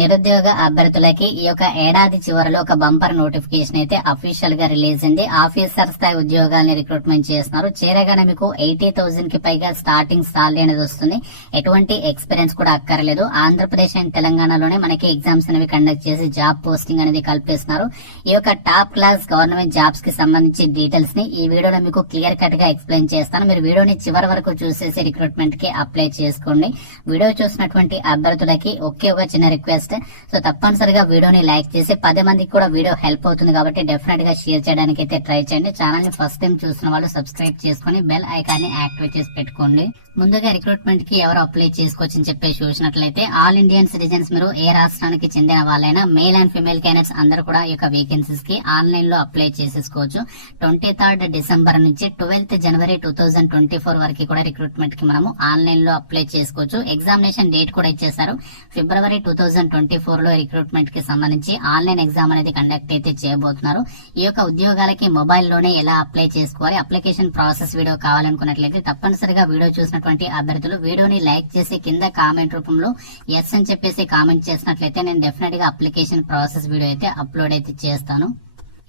నిరుద్యోగ అభ్యర్థులకి ఈ యొక్క ఏడాది చివరిలో ఒక బంపర్ నోటిఫికేషన్ అయితే అఫీషియల్ గా రిలీజ్ అయింది. ఆఫీసర్ స్థాయి ఉద్యోగాల్ని రిక్రూట్మెంట్ చేస్తున్నారు. చేరగానే మీకు 80,000 కి పైగా స్టార్టింగ్ సాలరీ అనేది వస్తుంది. ఎటువంటి ఎక్స్పీరియన్స్ కూడా అక్కర్లేదు. ఆంధ్రప్రదేశ్ అండ్ తెలంగాణలోనే మనకి ఎగ్జామ్స్ అనేవి కండక్ట్ చేసి జాబ్ పోస్టింగ్ అనేది కల్పిస్తున్నారు. ఈ యొక్క టాప్ క్లాస్ గవర్నమెంట్ జాబ్స్ కి సంబంధించి డీటెయిల్స్ ని ఈ వీడియోలో మీకు క్లియర్ కట్ గా ఎక్స్ప్లెయిన్ చేస్తాను. మీరు వీడియోని చివరి వరకు చూసేసి రిక్రూట్మెంట్ కి అప్లై చేసుకోండి. వీడియో చూసినటువంటి అభ్యర్థులకి ఒక చిన్న రిక్వెస్ట్, సో తప్పనిసరిగా వీడియోని లైక్ చేసి 10 మందికి కూడా వీడియో హెల్ప్ అవుతుంది కాబట్టి డెఫినెట్ గా షేర్ చేయడానికి అయితే ట్రై చేయండి. ఛానల్ ని ఫస్ట్ టైం చూసిన వాళ్ళు సబ్స్క్రైబ్ చేసుకుని బెల్ ఐకాన్ ని యాక్టివేట్ చేసి పెట్టుకోండి. ముందుగా రిక్రూట్మెంట్ కి ఎవరు అప్లై చేసుకోవచ్చు అని చెప్పేసి చూసినట్లయితే ఆల్ ఇండియన్ సిటిజన్స్, మీరు ఏ రాష్ట్రానికి చెందిన వాళ్ళైనా మేల్ అండ్ ఫిమేల్ క్యాండిడేట్స్ అందరూ కూడా ఈ యొక్క వేకెన్సీస్ కి ఆన్లైన్ లో అప్లై చేసేసుకోవచ్చు. 23 డిసెంబర్ నుంచి 12 జనవరి 2024 వరకు కూడా రిక్రూట్మెంట్ కి మనము ఆన్లైన్ లో అప్లై చేసుకోవచ్చు. ఎగ్జామినేషన్ డేట్ కూడా ఇచ్చేసారు. ఫిబ్రవరి 2024 లో రిక్రూట్మెంట్ కి సంబంధించి ఆన్లైన్ ఎగ్జామ్ అనేది కండక్ట్ అయితే చేయబోతున్నారు. ఈ యొక్క ఉద్యోగాలకి మొబైల్ లోనే ఎలా అప్లై చేసుకోవాలి, అప్లికేషన్ ప్రాసెస్ వీడియో కావాలనుకున్నట్లయితే తప్పనిసరిగా వీడియో చూసినటువంటి అభ్యర్థులు వీడియోని లైక్ చేసి కింద కామెంట్ రూపంలో ఎస్ అని చెప్పేసి కామెంట్ చేసినట్లయితే నేను డెఫినెట్ గా అప్లికేషన్ ప్రాసెస్ వీడియో అయితే అప్లోడ్ అయితే చేస్తాను.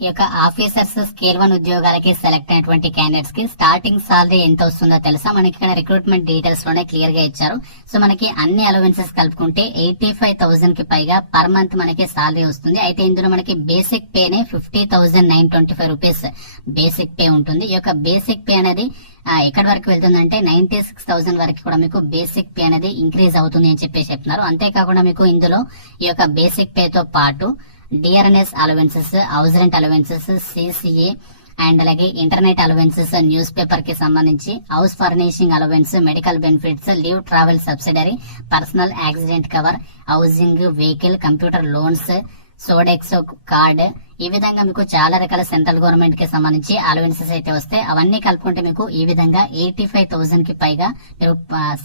ఈ యొక్క ఆఫీసర్స్ స్కేల్ 1 ఉద్యోగాలకి సెలెక్ట్ అయినటువంటి క్యాండిడేట్స్ కి స్టార్టింగ్ సాలరీ ఎంత వస్తుందో తెలుసా? మనకి ఇక్కడ రిక్రూట్మెంట్ డీటెయిల్స్ లోనే క్లియర్ గా ఇచ్చారు. సో మనకి అన్ని అలవెన్సెస్ కలుపుకుంటే 85,000 కి పైగా పర్ మంత్ మనకి సాలరీ వస్తుంది. అయితే ఇందులో మనకి బేసిక్ పేనే 50,925 రూపీస్ బేసిక్ పే ఉంటుంది. ఈ యొక్క బేసిక్ పే అనేది ఎక్కడి వరకు వెళ్తుందంటే 96,000 వరకు కూడా మీకు బేసిక్ పే అనేది ఇంక్రీజ్ అవుతుంది అని చెప్పేసి చెప్తున్నారు. అంతేకాకుండా మీకు ఇందులో ఈ యొక్క బేసిక్ పే తో పాటు డిఆర్ఎన్ఎస్ allowances, house rent allowances, CCA and అలాగే ఇంటర్నెట్ అలవెన్సెస్, న్యూస్ పేపర్ కి సంబంధించి house furnishing allowance, medical benefits, leave travel subsidiary, personal accident cover, housing, vehicle, computer loans, Sodexo card, ఈ విధంగా మీకు చాలా రకాల సెంట్రల్ గవర్నమెంట్ కి సంబంధించి అలవెన్సెస్ అయితే వస్తాయి. అవన్నీ కలుపుకుంటే మీకు ఈ విధంగా 85,000 కి పైగా మీరు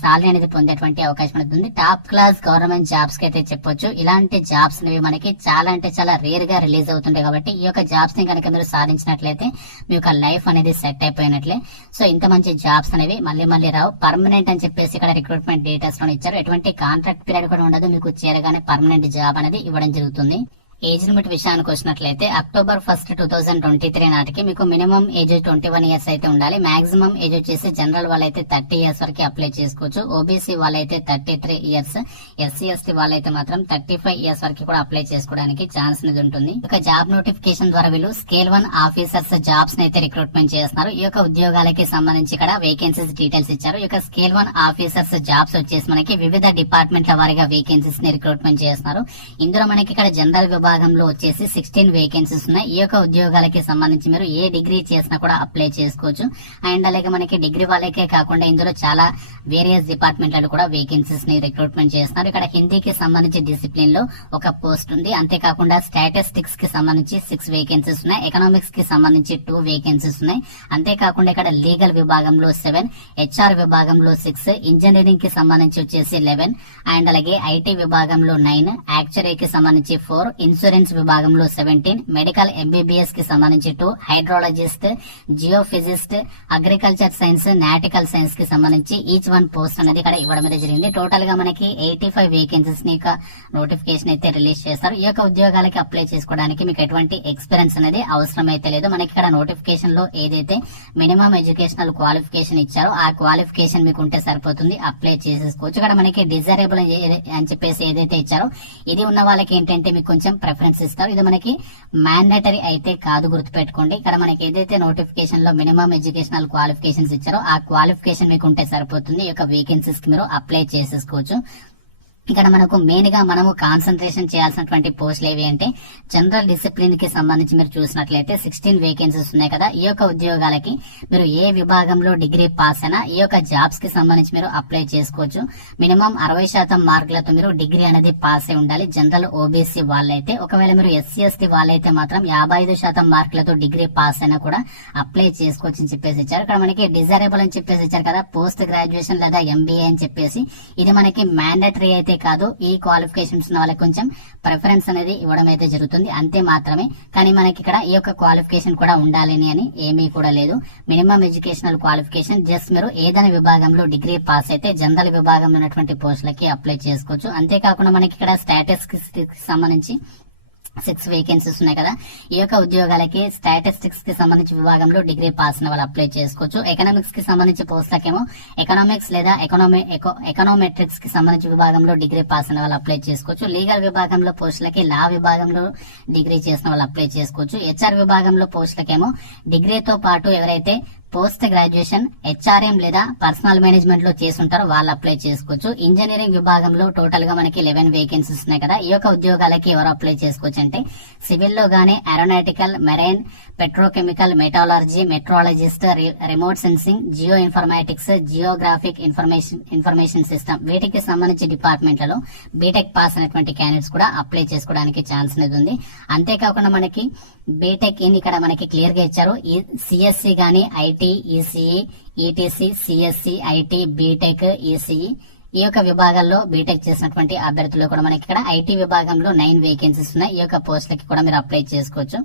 సాలరీ అనేది పొందేటువంటి అవకాశం ఉంటుంది. టాప్ క్లాస్ గవర్నమెంట్ జాబ్స్ కి అయితే చెప్పొచ్చు. ఇలాంటి జాబ్స్ అనేవి మనకి చాలా అంటే చాలా రేర్ గా రిలీజ్ అవుతుంటాయి కాబట్టి ఈ యొక్క జాబ్స్ ని కనుక మీరు సాధించినట్లయితే మీ యొక్క లైఫ్ అనేది సెట్ అయిపోయినట్లే. సో ఇంత మంచి జాబ్స్ అనేవి మళ్ళీ రావు. పర్మనెంట్ అని చెప్పేసి ఇక్కడ రిక్రూట్మెంట్ డీటెయిల్స్ లో ఇచ్చారు. ఎటువంటి కాంట్రాక్ట్ పీరియడ్ కూడా ఉండదు. మీకు చేరగానే పర్మనెంట్ జాబ్ అనేది ఇవ్వడం జరుగుతుంది. ఏజ్ లిమిట్ విషయానికి వచ్చినట్లయితే October 1, 2023 నాటికి మీకు మినిమం ఏజ్ 21 ఇయర్స్ అయితే ఉండాలి. మాక్సిమం ఏజ్ వచ్చేసి జనరల్ వాళ్ళైతే 30 ఇయర్స్ వరకు అప్లై చేసుకోవచ్చు. ఓబీసీ వాళ్ళైతే 33 ఇయర్స్, ఎస్సీ ఎస్టీ వాళ్ళైతే మాత్రం 35 ఇయర్స్ వరకు కూడా అప్లై చేసుకోవడానికి ఛాన్స్ అనేది ఉంటుంది. ఒక జాబ్ నోటిఫికేషన్ ద్వారా వీళ్ళు స్కేల్ 1 ఆఫీసర్స్ జాబ్స్ అయితే రిక్రూట్మెంట్ చేస్తున్నారు. ఈ యొక్క ఉద్యోగాలకి సంబంధించి ఇక్కడ వేకెన్సీస్ డీటెయిల్స్ ఇచ్చారు. ఈ యొక్క స్కేల్ 1 ఆఫీసర్స్ జాబ్స్ వచ్చేసి మనకి వివిధ డిపార్ట్మెంట్ల వారిగా వేకెన్సీస్ ని రిక్రూట్మెంట్ చేస్తున్నారు. ఇందులో మనకి ఇక్కడ జనరల్ విభాగంలో వచ్చేసి 16 వేకెన్సీస్ ఉన్నాయి. ఈ యొక్క ఉద్యోగాలకి సంబంధించి మీరు ఏ డిగ్రీ చేసినా కూడా అప్లై చేసుకోవచ్చు. అండ్ అలాగే మనకి డిగ్రీ వాళ్ళకే కాకుండా ఇందులో చాలా వేరియస్ డిపార్ట్మెంట్లలో కూడా వేకెన్సీస్ ని రిక్రూట్మెంట్ చేస్తున్నారు. ఇక్కడ హిందీకి సంబంధించి డిసిప్లిన్ లో ఒక పోస్ట్ ఉంది. అంతేకాకుండా స్టాటిస్టిక్స్ కి సంబంధించి 6 వేకెన్సీస్ ఉన్నాయి. ఎకనామిక్స్ కి సంబంధించి 2 వేకెన్సీస్ ఉన్నాయి. అంతేకాకుండా ఇక్కడ లీగల్ విభాగంలో 7, హెచ్ఆర్ విభాగంలో 6, ఇంజనీరింగ్ కి సంబంధించి వచ్చేసి 11 అండ్ అలాగే ఐటీ విభాగంలో 9, యాక్చురీకి సంబంధించి 4, ఇన్సూరెన్స్ విభాగంలో 17, మెడికల్ ఎంబీబీఎస్ కి సంబంధించి 2, hydrologist, geophysicist, agriculture science, nautical science కి సంబంధించి ఈచ్ వన్ పోస్ట్ అనేది ఇక్కడ ఇవ్వడం జరిగింది. టోటల్ గా మనకి 85 వేకెన్సీస్ ని నోటిఫికేషన్ అయితే రిలీజ్ చేస్తారు. ఈ యొక్క ఉద్యోగాలకి అప్లై చేసుకోవడానికి మీకు ఎటువంటి ఎక్స్పీరియన్స్ అనేది అవసరం అయితే లేదు. మనకి ఇక్కడ నోటిఫికేషన్ లో ఏదైతే మినిమం ఎడ్యుకేషనల్ క్వాలిఫికేషన్ ఇచ్చారో ఆ క్వాలిఫికేషన్ మీకు ఉంటే సరిపోతుంది, అప్లై చేసేసుకోవచ్చు. ఇక్కడ మనకి డిజైరబుల్ అని చెప్పేసి ఏదైతే ఇచ్చారో ఇది ఉన్న వాళ్ళకి ఏంటంటే మీకు కొంచెం ప్రిఫరెన్స్ ఇస్తారు. ఇది మనకి మ్యాండేటరీ అయితే కాదు, గుర్తుపెట్టుకోండి. ఇక్కడ మనకి ఏదైతే నోటిఫికేషన్ లో మినిమం ఎడ్యుకేషనల్ క్వాలిఫికేషన్స్ ఇచ్చారో ఆ క్వాలిఫికేషన్ మీకు ఉంటే సరిపోతుంది. ఈ యొక్క వేకెన్సీస్ కి మీరు అప్లై చేసేసుకోవచ్చు. ఇక్కడ మనకు మెయిన్ గా మనము కాన్సన్ట్రేషన్ చేయాల్సినటువంటి పోస్టులు ఏవి అంటే జనరల్ డిసిప్లిన్ కి సంబంధించి మీరు చూసినట్లయితే 16 వేకెన్సీస్ ఉన్నాయి కదా. ఈ యొక్క ఉద్యోగాలకి మీరు ఏ విభాగంలో డిగ్రీ పాస్ అయినా ఈ యొక్క జాబ్స్ కి సంబంధించి మీరు అప్లై చేసుకోవచ్చు. మినిమం 60% మార్కులతో మీరు డిగ్రీ అనేది పాస్ అయి ఉండాలి. జనరల్ ఓబీసీ వాళ్ళైతే, ఒకవేళ మీరు ఎస్సీ ఎస్టీ వాళ్ళైతే మాత్రం 55% మార్కులతో డిగ్రీ పాస్ అయినా కూడా అప్లై చేసుకోవచ్చు అని చెప్పేసి ఇచ్చారు. ఇక్కడ మనకి డిజైరబుల్ అని చెప్పేసి ఇచ్చారు కదా, పోస్ట్ గ్రాడ్యుయేషన్ లేదా ఎంబీఏ అని చెప్పేసి ఇది మనకి మ్యాండేటరీ అయితే కాదు, ఈ క్వాలిఫికేషన్స్ ఉన్న వాళ్ళకి కొంచెం ప్రిఫరెన్స్ అనేది ఇవ్వడం అయితే జరుగుతుంది, అంతే మాత్రమే. కానీ మనకి ఇక్కడ ఈ యొక్క క్వాలిఫికేషన్ కూడా ఉండాలని అని ఏమీ కూడా లేదు. మినిమం ఎడ్యుకేషనల్ క్వాలిఫికేషన్ జస్ట్ మీరు ఏదైనా విభాగంలో డిగ్రీ పాస్ అయితే జనరల్ విభాగంలో ఉన్నటువంటి పోస్టులకి అప్లై చేసుకోవచ్చు. అంతేకాకుండా మనకి ఇక్కడ స్టాటిస్టిక్స్ కి సంబంధించి 6 వేకెన్సీస్ ఉన్నాయి కదా. ఈ యొక్క ఉద్యోగాలకి స్టాటిస్టిక్స్ కి సంబంధించి విభాగంలో డిగ్రీ పాస్ అయిన వాళ్ళు అప్లై చేసుకోవచ్చు. ఎకనామిక్స్ కి సంబంధించి పోస్టులకేమో ఎకనామిక్స్ లేదా ఎకనామెట్రిక్స్ కి సంబంధించి విభాగంలో డిగ్రీ పాస్ అయిన వాళ్ళు అప్లై చేసుకోవచ్చు. లీగల్ విభాగంలో పోస్టులకి లా విభాగంలో డిగ్రీ చేసిన వాళ్ళు అప్లై చేసుకోవచ్చు. హెచ్ఆర్ విభాగంలో పోస్టులకేమో డిగ్రీతో పాటు ఎవరైతే పోస్ట్ గ్రాడ్యుయేషన్ హెచ్ఆర్ఎం లేదా పర్సనల్ మేనేజ్మెంట్ లో చేసుంటారో వాళ్ళు అప్లై చేసుకోవచ్చు. ఇంజనీరింగ్ విభాగంలో టోటల్ గా మనకి 11 వేకెన్సీస్ ఉన్నాయి కదా. ఈ యొక్క ఉద్యోగాలకి ఎవరు అప్లై చేసుకోవచ్చు అంటే సివిల్ లో గానీ aeronautical, marine, petrochemical, metallurgy, metrologist, remote sensing, geo informatics, geographic information system వీటికి సంబంధించి డిపార్ట్మెంట్లలో బీటెక్ పాస్ అయినటువంటి క్యాండిడేట్స్ కూడా అప్లై చేసుకోవడానికి ఛాన్స్ అనేది ఉంది. అంతేకాకుండా మనకి బీటెక్ ఇన్ ఇక్కడ మనకి క్లియర్ గా ఇచ్చారు. సిఎస్సి గానీ IT, ECE, ETC, CSC, IT, BTech, ECE ఈ యొక్క విభాగాల్లో బీటెక్ చేసినటువంటి అభ్యర్థులు కూడా మనకి ఇక్కడ ఐటీ విభాగంలో 9 వేకెన్సీస్ ఉన్నాయి. ఈ యొక్క పోస్టులకి కూడా మీరు అప్లై చేసుకోవచ్చు.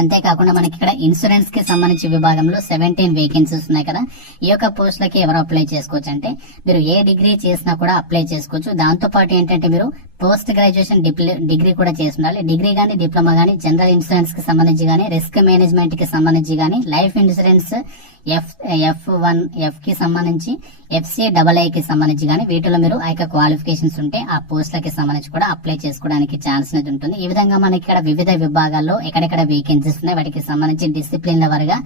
అంతేకాకుండా మనకి ఇక్కడ ఇన్సూరెన్స్ కి సంబంధించి విభాగంలో 17 వేకెన్సీస్ ఉన్నాయి కదా. ఈ యొక్క పోస్టులకి ఎవరు అప్లై చేసుకోవచ్చు అంటే మీరు ఏ డిగ్రీ చేసినా కూడా అప్లై చేసుకోవచ్చు. దాంతో పాటు ఏంటంటే మీరు పోస్ట్ గ్రాడ్యుయేషన్ డిగ్రీ కూడా చేసి ఉండాలి. డిగ్రీ గానీ, డిప్లొమా గానీ, జనరల్ ఇన్సూరెన్స్ కి సంబంధించి గానీ, రిస్క్ మేనేజ్మెంట్ కి సంబంధించి గానీ, లైఫ్ ఇన్సూరెన్స్ F1, F కి సంబంధించి, FCAA కి సంబంధించి గానీ వీటిలో మీరు ఆ యొక్క క్వాలిఫికేషన్స్ ఉంటే ఆ పోస్టులకి సంబంధించి కూడా అప్లై చేసుకోవడానికి ఛాన్స్ అనేది ఉంటుంది. ఈ విధంగా మనకి ఇక్కడ వివిధ విభాగాల్లో ఎక్కడెక్కడ వేకెన్సీస్ ఉన్నాయి వాటికి సంబంధించి డిసిప్లిన్ల వారిగా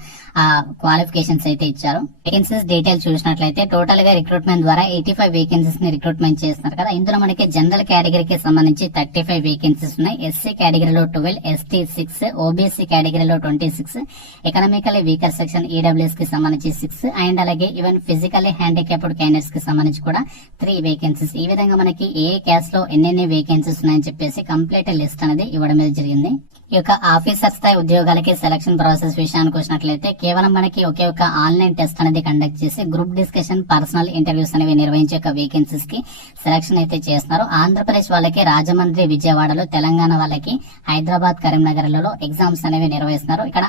ఆ క్వాలిఫికేషన్స్ అయితే ఇచ్చారు. వేకెన్సీస్ డీటెయిల్ చూసినట్లయితే టోటల్ గా రిక్రూట్మెంట్ ద్వారా 85 వేకెన్సీస్ ని రిక్రూట్మెంట్ చేస్తున్నారు కదా. ఇందులో మనకి జనరల్ కేటగిరీకి సంబంధించి 35 వేకెన్సీస్ ఉన్నాయి. ఎస్సీ కేటగిరీలో 12, ఎస్టీ 6, ఓబీసీ కేటగిరీలో 26, ఎకనామికల్లీ వీకర్ సెక్షన్ ఈడబ్ల్యూఎస్ కి సంబంధించి 6 అండ్ అలాగే ఈవెన్ ఫిజికల్లీ హ్యాండిక్యాప్డ్ క్యాండిడేట్స్ కి సంబంధించి కూడా 3 వేకెన్సీస్. ఈ విధంగా మనకి ఏ క్యాస్ట్ లో ఎన్ని వేకెన్సీస్ ఉన్నాయని చెప్పేసి కంప్లీట్ లిస్ట్ అనేది ఇవ్వడం జరిగింది. ఈ యొక్క ఆఫీసర్ స్థాయి ఉద్యోగాలకి సెలక్షన్ ప్రాసెస్ విషయానికి వచ్చినట్లయితే కేవలం మనకి ఒకే ఒక ఆన్లైన్ టెస్ట్ అనేది కండక్ట్ చేసి గ్రూప్ డిస్కషన్, పర్సనల్ ఇంటర్వ్యూస్ అనేవి నిర్వహించే వేకెన్సీస్ కి సెలక్షన్ అయితే చేస్తున్నారు. ఆంధ్రప్రదేశ్ వాళ్ళకి రాజమండ్రి, విజయవాడలో, తెలంగాణ వాళ్ళకి హైదరాబాద్, కరీంనగర్ లలో ఎగ్జామ్స్ అనేవి నిర్వహిస్తున్నారు. ఇక్కడ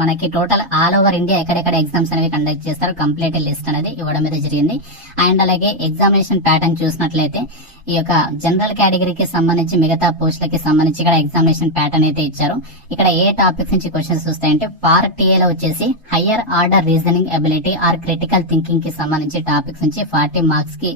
మనకి టోటల్ ఆల్ ఓవర్ ఇండియా ఎక్కడెక్కడ ఎగ్జామ్స్ అనేవి కండక్ట్ చేస్తారు కంప్లీట్ లిస్ట్ అనేది ఇవ్వడం జరిగింది. అండ్ అలాగే ఎగ్జామినేషన్ ప్యాటర్న్ చూసినట్లయితే ఈ యొక్క జనరల్ కేటగిరీకి సంబంధించి మిగతా పోస్టులకి సంబంధించి ఇక్కడ ఎగ్జామినేషన్ ప్యాటర్న్ అయితే ఇచ్చారు. ఇక్కడ ఏ టాపిక్స్ నుంచి క్వశ్చన్స్ వస్తాయంటే పార్ట్ ఏ లో వచ్చేసి higher order reasoning ability or critical thinking కి సంబంధించి టాపిక్స్ నుంచి 40 మార్క్స్ కి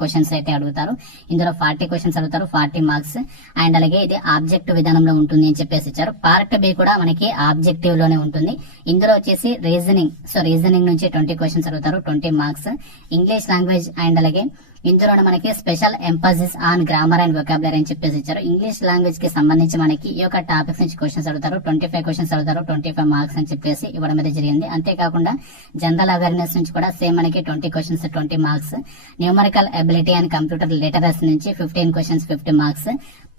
క్వశ్చన్స్ అయితే అడుగుతారు. ఇందులో 40 క్వశ్చన్స్ అడుగుతారు, 40 మార్క్స్. అండ్ అలాగే ఇది ఆబ్జెక్టివ్ విధానంలో ఉంటుంది అని చెప్పేసి ఇచ్చారు. పార్ట్ బి కూడా మనకి ఆబ్జెక్టివ్ లోనే ఉంటుంది. ఇందులో వచ్చేసి రీజనింగ్ నుంచి 20 క్వశ్చన్స్ అడుగుతారు, 20 మార్క్స్. ఇంగ్లీష్ లాంగ్వేజ్ అండ్ అలాగే ఇందులోనే మనకి special emphasis on grammar and vocabulary అని చెప్పేసి ఇచ్చారు. ఇంగ్లీష్ లాంగ్వేజ్ కి సంబంధించి మనకి ఈ యొక్క టాపిక్స్ నుంచి క్వశ్చన్స్ అడుగుతారు, 25 క్వశ్చన్స్ అడుగుతారు, 25 మార్క్స్ అని చెప్పేసి ఇవ్వడం జరిగింది. అంతేకాకుండా జనరల్ అవేర్నెస్ నుంచి కూడా సేమ్ మనకి 20 questions, 20 marks. Numerical ability and computer literacy నుంచి 15 క్వశ్చన్స్, 50 మార్క్స్.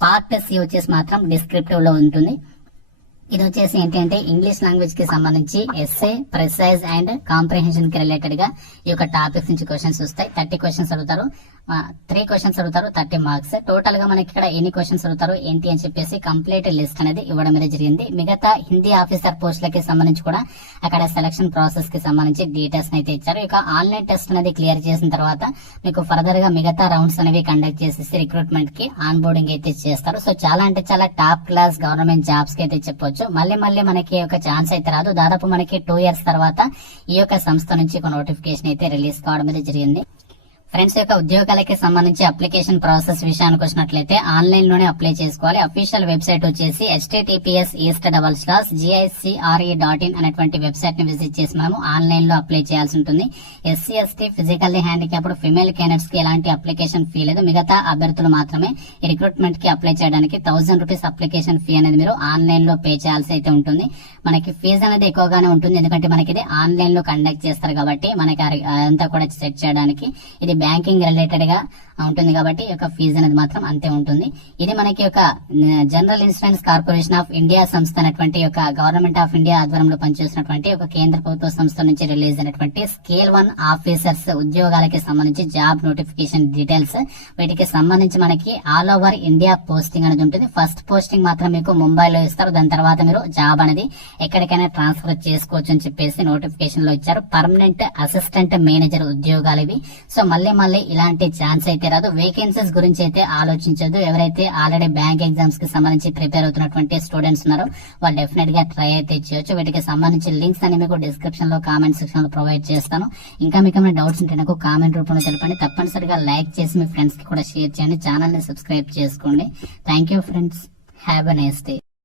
పార్ట్ సి వచ్చేసి మాత్రం డిస్క్రిప్టివ్ లో ఉంటుంది. ఇది వచ్చేసి ఏంటంటే ఇంగ్లీష్ లాంగ్వేజ్ కి సంబంధించి ఎస్ఏ, ప్రిసైజ్ అండ్ కాంప్రిహెన్షన్ కి రిలేటెడ్ గా ఈ యొక్క టాపిక్స్ నుంచి క్వశ్చన్స్ వస్తాయి. 30 క్వశ్చన్స్ అడుగుతారు, 3 క్వశ్చన్స్ అడుగుతారు, 30 మార్క్స్. టోటల్ గా మనకి ఇక్కడ ఎన్ని క్వశ్చన్స్ అడుగుతారు ఏంటి అని చెప్పేసి కంప్లీట్ లిస్ట్ అనేది ఇవ్వడం జరిగింది. మిగతా హిందీ ఆఫీసర్ పోస్టులకి సంబంధించి కూడా అక్కడ సెలక్షన్ ప్రాసెస్ కి సంబంధించి డీటెయిల్స్ అయితే ఇచ్చారు. ఇక ఆన్లైన్ టెస్ట్ అనేది క్లియర్ చేసిన తర్వాత మీకు ఫర్దర్ గా మిగతా రౌండ్స్ అనేవి కండక్ట్ చేసేసి రిక్రూట్మెంట్ కి ఆన్ బోర్డింగ్ అయితే చేస్తారు. సో చాలా అంటే చాలా టాప్ క్లాస్ గవర్నమెంట్ జాబ్స్ కి అయితే చెప్పొచ్చు. మళ్ళీ మనకి ఒక ఛాన్స్ అయితే రాదు. దాదాపు మనకి 2 ఇయర్స్ తర్వాత ఈ యొక్క సంస్థ నుంచి ఒక నోటిఫికేషన్ అయితే రిలీజ్ కావడం జరిగింది. ఫ్రెండ్స్, యొక్క ఉద్యోగాలకి సంబంధించి అప్లికేషన్ ప్రాసెస్ విషయానికి వచ్చినట్లయితే ఆన్లైన్ లోనే అప్లై చేసుకోవాలి. అఫీషియల్ వెబ్సైట్ వచ్చేసి https://gicre.in అనేటువంటి వెబ్సైట్ ని విజిట్ చేసి మనము ఆన్లైన్ లో అప్లై చేయాల్సి ఉంటుంది. SC, ST, physically handicapped female candidates కి ఎలాంటి అప్లికేషన్ ఫీ లేదు. మిగతా అభ్యర్థులు మాత్రమే ఈ రిక్రూట్మెంట్ కి అప్లై చేయడానికి 1000 రూపీస్ అప్లికేషన్ ఫీ అనేది మీరు ఆన్లైన్ లో పే చేయాల్సి అయితే ఉంటుంది. మనకి ఫీజు అనేది ఎక్కువగానే ఉంటుంది, ఎందుకంటే మనకి ఇది ఆన్లైన్ లో కండక్ట్ చేస్తారు కాబట్టి మనకి అంతా కూడా సెట్ చేయడానికి ఇది బ్యాంకింగ్ రిలేటెడ్ గా ఉంటుంది కాబట్టి ఈ యొక్క ఫీజు అనేది మాత్రం అంతే ఉంటుంది. ఇది మనకి ఒక general insurance corporation of India సంస్థ అనేటువంటి యొక్క గవర్నమెంట్ ఆఫ్ ఇండియా ఆధ్వర్యంలో పనిచేస్తున్నటువంటి ఒక కేంద్ర ప్రభుత్వ సంస్థ నుంచి రిలీజ్ అయినటువంటి స్కేల్ 1 ఆఫీసర్స్ ఉద్యోగాలకి సంబంధించి జాబ్ నోటిఫికేషన్ డీటెయిల్స్. వీటికి సంబంధించి మనకి ఆల్ ఓవర్ ఇండియా పోస్టింగ్ అనేది ఉంటుంది. ఫస్ట్ పోస్టింగ్ మాత్రం మీకు ముంబైలో ఇస్తారు. దాని తర్వాత మీరు జాబ్ అనేది ఎక్కడికైనా ట్రాన్స్ఫర్ చేసుకోవచ్చు అని చెప్పేసి నోటిఫికేషన్ లో ఇచ్చారు. పర్మనెంట్ అసిస్టెంట్ మేనేజర్ ఉద్యోగాలు ఇవి. సో మళ్ళీ ఇలాంటి ఛాన్స్ అయితే రాదు. వేకెన్సీస్ గురించి అయితే ఆలోచించదు. ఎవరైతే ఆల్రెడీ బ్యాంక్ ఎగ్జామ్స్ కి సంబంధించి ప్రిపేర్ అవుతున్నటువంటి స్టూడెంట్స్ ఉన్నారో వాళ్ళు డెఫినెట్ గా ట్రై అయితే చేయొచ్చు. వీటికి సంబంధించి లింక్స్ అని మీకు డిస్క్రిప్షన్ లో కామెంట్ సెక్షన్ లో ప్రొవైడ్ చేస్తాను. ఇంకా మీకు ఏమైనా డౌట్స్ ఉంటే నాకు కామెంట్ రూపంలో తెలపండి. తప్పనిసరిగా లైక్ చేసి మీ ఫ్రెండ్స్ కి కూడా షేర్ చేయండి. ఛానల్ ని సబ్స్క్రైబ్ చేసుకోండి. Thank you friends. Have a nice day.